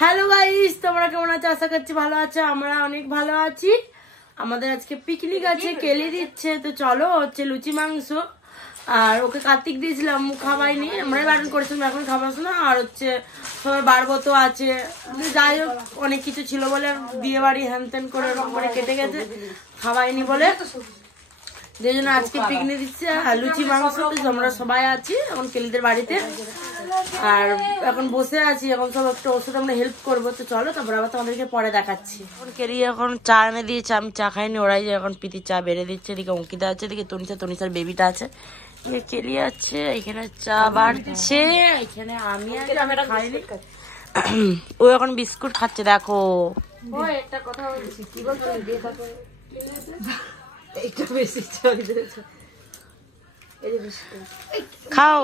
Hello guys, তোমরা কেমন আছো? আশা করছি ভালো আছো। আমরা অনেক ভালো আছি। আমাদের আজকে পিকনিক আছে, কেলি দিচ্ছে। তো চলো, হচ্ছে লুচি মাংস। আর ওকে কার্তিক দিয়েছিলাম, মুখ খাওয়াইনি, আমরাই বারণ করেছিলাম এখন খাবাস না। আর হচ্ছে সবার বারবো তো আছে, যাই হোক অনেক কিছু ছিল বলে বিয়ে বাড়ি হ্যান ত্যান করে ওরকম করে কেটে গেছে, খাওয়াইনি বলে। যে জন্য আজকে পিকনিক দিচ্ছে আর লুচি মাংস। আমরা সবাই আছি এখন কেলিদের বাড়িতে, আর এখন বসে আছি। এখন সব একটা ওষুধ আমরা হেল্প করবো। তো চলো, তারপর আবার তোমাদেরকে পরে দেখাচ্ছি। এখন কেলি এখন চা এনে দিয়েছে, আমি চা খাইনি, ওরাই এখন পিতি চা বেড়ে দিচ্ছে। এদিকে অঙ্কিতা আছে, এদিকে তনিষার বেবিটা আছে, এদিকে কেলি আছে, এখানে চা বাড়ছে, এখানে আমি খাইনি। ও এখন বিস্কুট খাচ্ছে। দেখো একটা কথা বলছি, কি বলছো? খাও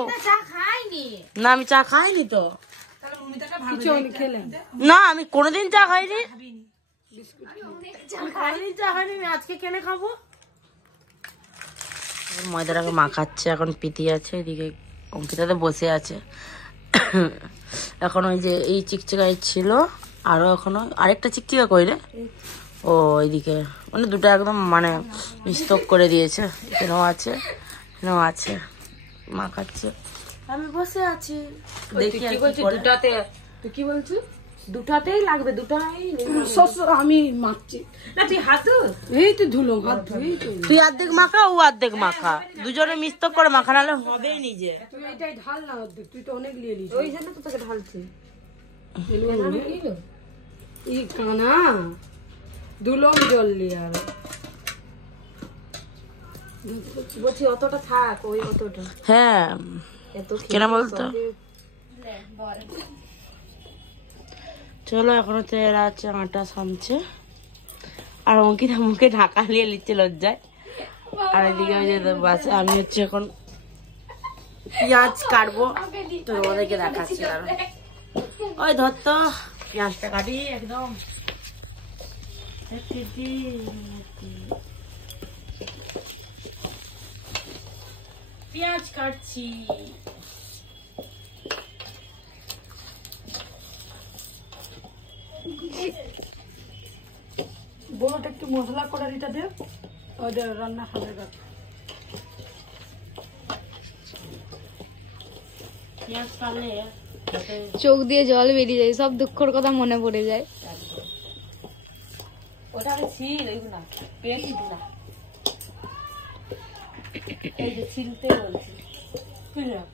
না, আমি চা খাইনি তো। না, আমি কোনোদিন চা খাইনি, চা খাইনি, আজকে কেনে খাবো। ময়দাটাকে মাখাচ্ছে এখন পিতি আছে, এদিকে অঙ্কিতাতে বসে আছে। এখন ওই যে এই চিকচিকাই ছিল, আরো এখনো আরেকটা চিকচিকা কইরে ও এইদিকে মানে দুটো একদম মানে স্টক করে দিয়েছে। এখানেও আছে, এখানেও আছে, মাখাচ্ছে। আমি বসে আছি, দেখি দুটাতে। তুই কি বলছিস? দুটাতেই লাগবে, দুটাই আমি মাখছি না। তুই হাত এই তো ধুলো, হাত ধুই। তুই অর্ধেক মাখা, ও অর্ধেক মাখা, দুজনে মিস্টক করে মাখা, নাহলে হবে নিজে। তুই এটাই ঢাল না অর্ধেক, তুই তো অনেক নিয়ে নিস। ওই জন্য তো তোকে ঢালছি। ই কানা দুলম জল নিয়ে আর বলছি অতটা থাক, ওই অতটা। হ্যাঁ, কেন বলতো? চলো, এখনো তেল আছে, আটা সামছে, আর অঙ্কিতা মুখে ঢাকা নিয়ে নিচ্ছে লজ্জায়। আর এদিকে বাসে আমি হচ্ছে এখন পেঁয়াজ কাটবো, তো ওদেরকে দেখাচ্ছি। কারণ ওই ধরতো পেঁয়াজটা কাটি একদম। পেঁয়াজ কাটছি। বড়টা একটু মশলা করে দিতে দে, ওদের রান্না খাবে। পেঁয়াজ কাটলে চোখ দিয়ে জল বেরিয়ে যায়, সব দুঃখের কথা মনে পড়ে যায়। ওটা আমি ছিল না, পেঁয়াজ না, এই যে ছিলতে বলছি, বুঝলাম।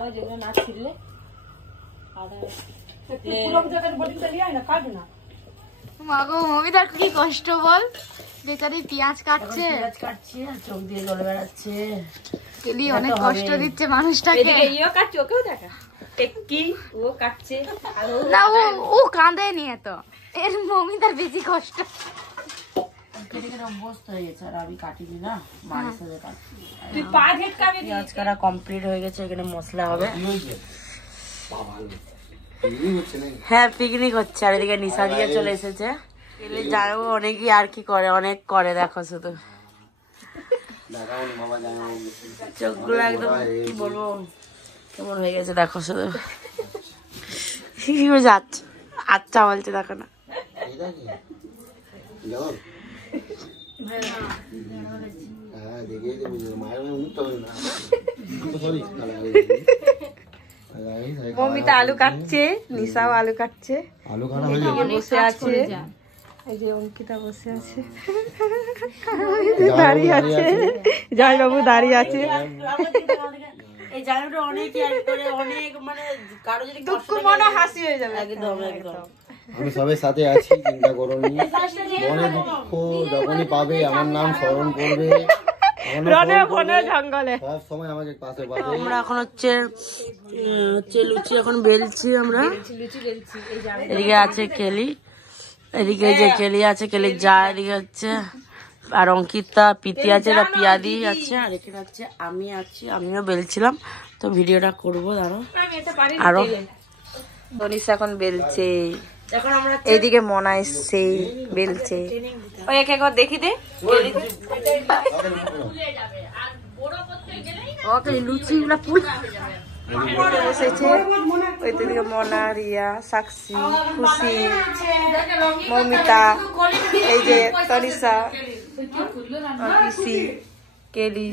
ওই যেগুলো না ছিললে মাগো মমিতার কি কষ্ট বল, বেচারি পেঁয়াজ কাটছে, চোখ দিয়ে জল বেড়াচ্ছে। কেলি অনেক কষ্ট দিচ্ছে মানুষটাকে। ওকেও দেখা কি ও কাটছে না, ও কাঁদে নিয়ে তো, এর মমিতার বেশি কষ্ট। অভ্যস্ত হয়ে গেছে, আর আমি কাটিনি না, মায়ের সাথে কাটি। পেঁয়াজ কাটা কমপ্লিট হয়ে গেছে, এখানে মশলা হবে। হ্যাঁ, পিকনিক হচ্ছে। আর এদিকে নিশা দিয়ে চলে এসেছে। যাই অনেকই আর কি করে, অনেক করে। দেখো শুধু চোখগুলো একদম কি বলবো কেমন হয়ে গেছে, দেখো শুধু যাচ্ছে। আচ্ছা বলছে, দেখো না। মমিতা আলু কাটছে, নিশাও আলু কাটছে, বসে আছে। এই যে অঙ্কিতা বসে আছে, দাঁড়িয়ে আছে, জয়বাবু দাঁড়িয়ে আছে। এই জায়গাটা অনেক অনেক মানে কারো যদি দুঃখ মনে হাসি হয়ে যাবে। একদম একদম। আমি সবের সাথে আছি, চিন্তা করো নি। মনে দুঃখ যখনই পাবে আমার নাম স্মরণ করবে, আমরা এখন হচ্ছে লুচি এখন বেলছি। আমরা এদিকে আছে কেলি, এদিকে যে কেলি আছে, কেলির যা, এদিকে হচ্ছে আর অঙ্কিতা, পিতি আছে, পিয়াদি আছে, আর এখানে হচ্ছে আমি আছি, আমিও বেলছিলাম। তো ভিডিওটা করবো, দাঁড়ো। আরো তনিষা এখন বেলছে, এইদিকে মনা এসছে বেলছে। ওই এক একবার দেখি দে, লুচি গুলা বসেছে। ওই দিকে মনা, রিয়া, সাক্ষী, খুশি, মৌমিতা, এই যে তনিষা, পিসি, কেলি।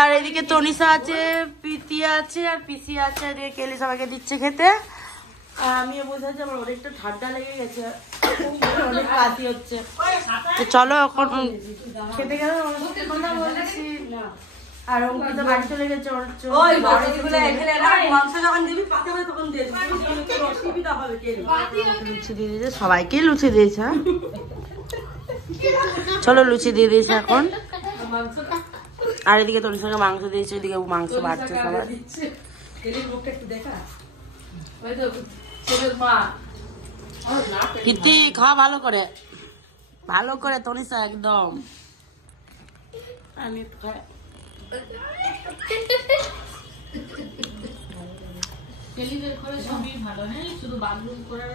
আর এদিকে তনিষা আছে, প্রীতি আছে, আর পিসি আছে, এদিকে কেলি সবাইকে দিচ্ছে খেতে। আর আমিও বসে আছি, আমার অনেকটা ঠান্ডা লেগে গেছে, অনেক কাশি হচ্ছে। তো চলো এখন খেতে গেলে কথা বলছি। আর অঙ্কিতা বাড়ি চলে গেছে, লুচি দিয়ে দিয়েছে, সবাইকে লুচি দিয়েছে। চলো লুচি দিয়ে দিয়েছে এখন। আর এদিকে তনিষাকে মাংস দিয়েছে, এদিকে মাংস বাড়ছে সবাই। কীর্তি খাওয়া ভালো করে, ভালো করে তনিষা একদম। আমি একটু খাই। সবই ভালো, হ্যাঁ শুধু বাথরুম করার